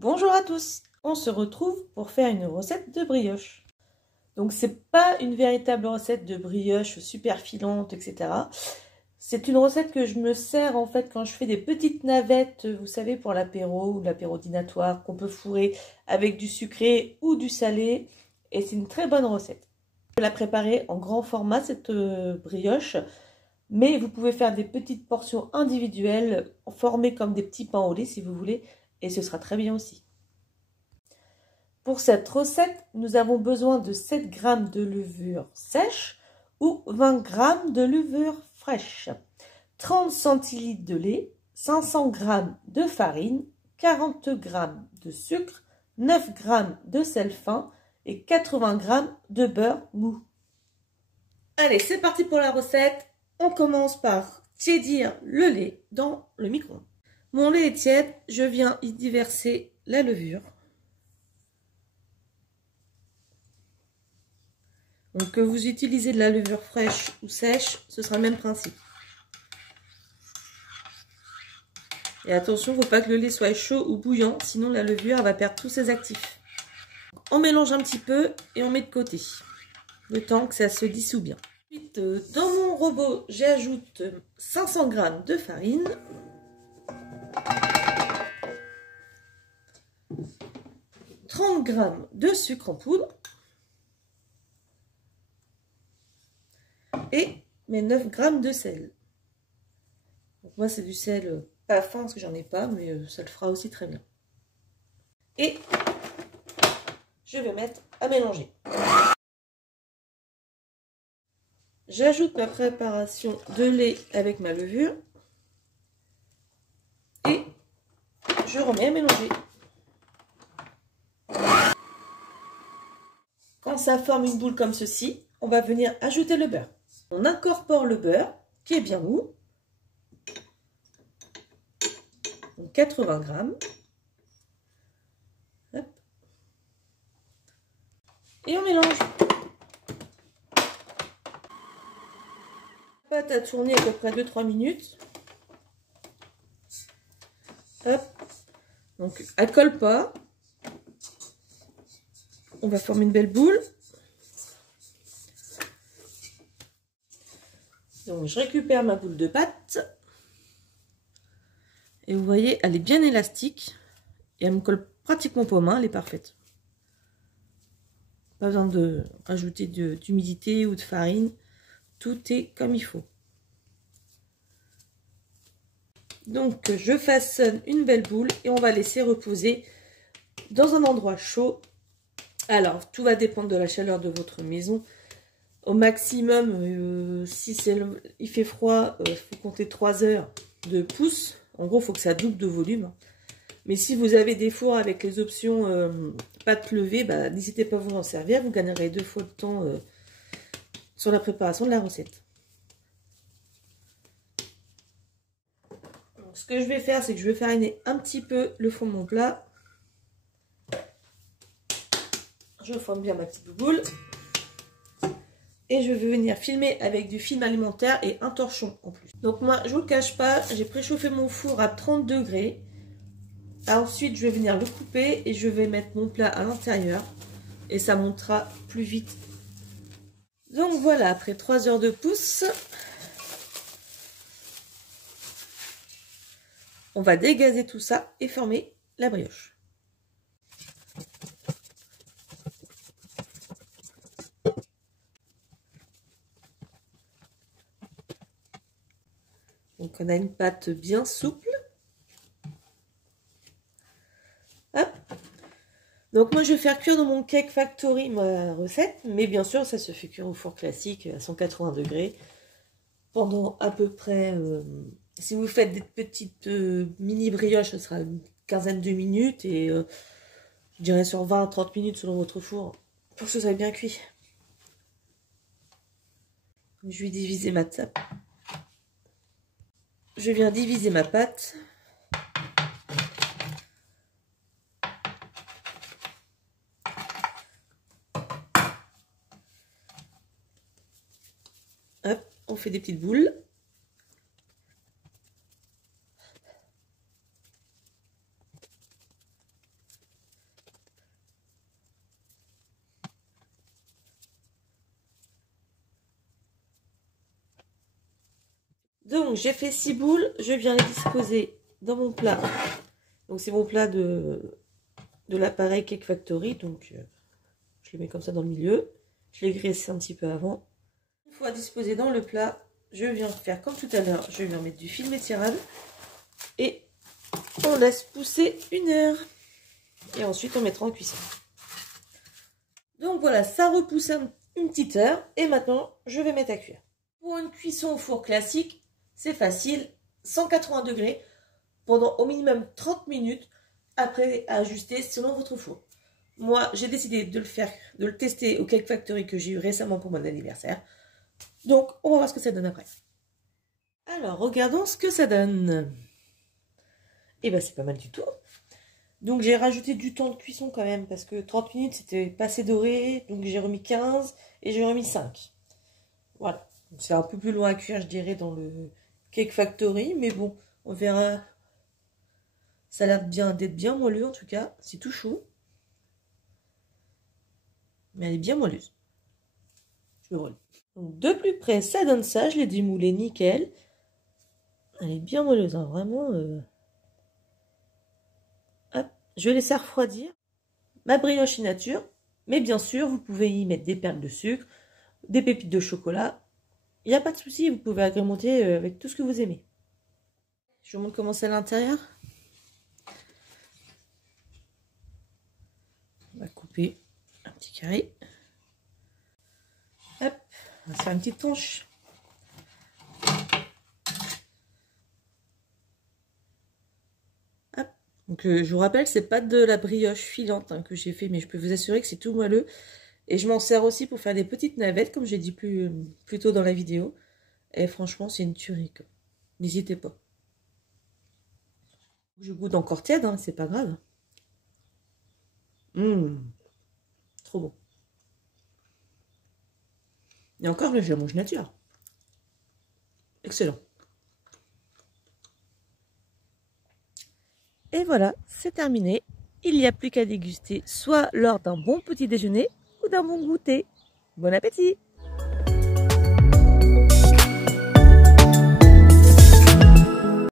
Bonjour à tous, on se retrouve pour faire une recette de brioche. Donc c'est pas une véritable recette de brioche super filante, etc. C'est une recette que je me sers en fait quand je fais des petites navettes, vous savez, pour l'apéro ou l'apéro dînatoire qu'on peut fourrer avec du sucré ou du salé. Et c'est une très bonne recette. Je vais la préparer en grand format cette brioche, mais vous pouvez faire des petites portions individuelles formées comme des petits pains au lait si vous voulez, et ce sera très bien aussi. Pour cette recette, nous avons besoin de 7 g de levure sèche ou 20 g de levure fraîche, 30 centilitres de lait, 500 g de farine, 40 g de sucre, 9 g de sel fin et 80 g de beurre mou. Allez, c'est parti pour la recette. On commence par tiédir le lait dans le micro-ondes. Mon lait est tiède, je viens y déverser la levure. Donc que vous utilisez de la levure fraîche ou sèche, ce sera le même principe. Et attention, il ne faut pas que le lait soit chaud ou bouillant, sinon la levure va perdre tous ses actifs. On mélange un petit peu et on met de côté, le temps que ça se dissout bien. Ensuite, dans mon robot, j'ajoute 500 g de farine, 30 g de sucre en poudre et mes 9 g de sel. Donc moi c'est du sel pas fin parce que j'en ai pas, mais ça le fera aussi très bien. Et je vais mettre à mélanger. J'ajoute ma préparation de lait avec ma levure et je remets à mélanger. Quand ça forme une boule comme ceci, on va venir ajouter le beurre. On incorpore le beurre qui est bien mou, donc 80 g. Hop. Et on mélange. La pâte à tourner à peu près 2-3 minutes. Hop. Donc elle colle pas. On va former une belle boule. Donc je récupère ma boule de pâte. Et vous voyez, elle est bien élastique. Et elle me colle pratiquement pas aux mains, elle est parfaite. Pas besoin de rajouter d'humidité ou de farine. Tout est comme il faut. Donc je façonne une belle boule et on va laisser reposer dans un endroit chaud. Alors tout va dépendre de la chaleur de votre maison. Au maximum, si il fait froid, il faut compter 3 heures de pouce. En gros, il faut que ça double de volume. Mais si vous avez des fours avec les options pâte levée, bah, n'hésitez pas à vous en servir. Vous gagnerez 2 fois le temps sur la préparation de la recette. Donc, ce que je vais faire, c'est que je vais fariner un petit peu le fond de mon plat. Je forme bien ma petite boule. Et je vais venir filmer avec du film alimentaire et un torchon en plus. Donc moi, je ne vous le cache pas, j'ai préchauffé mon four à 30 degrés. Ensuite, je vais venir le couper et je vais mettre mon plat à l'intérieur. Et ça montera plus vite. Donc voilà, après 3 heures de pouce, on va dégazer tout ça et former la brioche. Donc on a une pâte bien souple. Hop. Donc moi je vais faire cuire dans mon Cake Factory ma recette, mais bien sûr ça se fait cuire au four classique à 180 degrés pendant à peu près, si vous faites des petites mini brioches, ce sera une quinzaine de minutes et je dirais sur 20 à 30 minutes selon votre four pour que ce soit bien cuit. Je vais diviser ma table. Je viens diviser ma pâte. Hop, on fait des petites boules. Donc j'ai fait 6 boules, je viens les disposer dans mon plat. Donc c'est mon plat de l'appareil Cake Factory, donc je le mets comme ça dans le milieu. Je l'ai graissé un petit peu avant. Une fois disposé dans le plat, je viens faire comme tout à l'heure, je viens mettre du film étirable et on laisse pousser 1 heure. Et ensuite on mettra en cuisson. Donc voilà, ça repousse une petite heure et maintenant je vais mettre à cuire. Pour une cuisson au four classique, c'est facile, 180 degrés pendant au minimum 30 minutes, après à ajuster selon votre four. Moi, j'ai décidé de le tester au Cake Factory que j'ai eu récemment pour mon anniversaire. Donc, on va voir ce que ça donne après. Alors, regardons ce que ça donne. Et ben, c'est pas mal du tout. Donc, j'ai rajouté du temps de cuisson quand même, parce que 30 minutes, c'était pas assez doré. Donc, j'ai remis 15 et j'ai remis 5. Voilà. C'est un peu plus loin à cuire, je dirais, dans le Cake Factory. Mais bon, on verra. Ça a l'air d'être bien moelleux, en tout cas. C'est tout chaud. Mais elle est bien moelleuse. Je me roule. Donc, de plus près, ça donne ça. Je l'ai démoulé nickel. Elle est bien moelleuse, hein, vraiment. Hop. Je vais laisser refroidir ma brioche nature. Mais bien sûr, vous pouvez y mettre des perles de sucre, des pépites de chocolat. Il n'y a pas de souci, vous pouvez agrémenter avec tout ce que vous aimez. Je vous montre comment c'est à l'intérieur. On va couper un petit carré. Hop, on va faire une petite tranche. Hop. Donc je vous rappelle, c'est pas de la brioche filante hein, que j'ai fait, mais je peux vous assurer que c'est tout moelleux. Et je m'en sers aussi pour faire des petites navettes, comme j'ai dit plus tôt dans la vidéo. Et franchement, c'est une tuerie. N'hésitez pas. Je goûte encore tiède, hein, c'est pas grave. Trop bon. Et encore, je la mange nature. Excellent. Et voilà, c'est terminé. Il n'y a plus qu'à déguster soit lors d'un bon petit déjeuner ou d'un bon goûter. Bon appétit!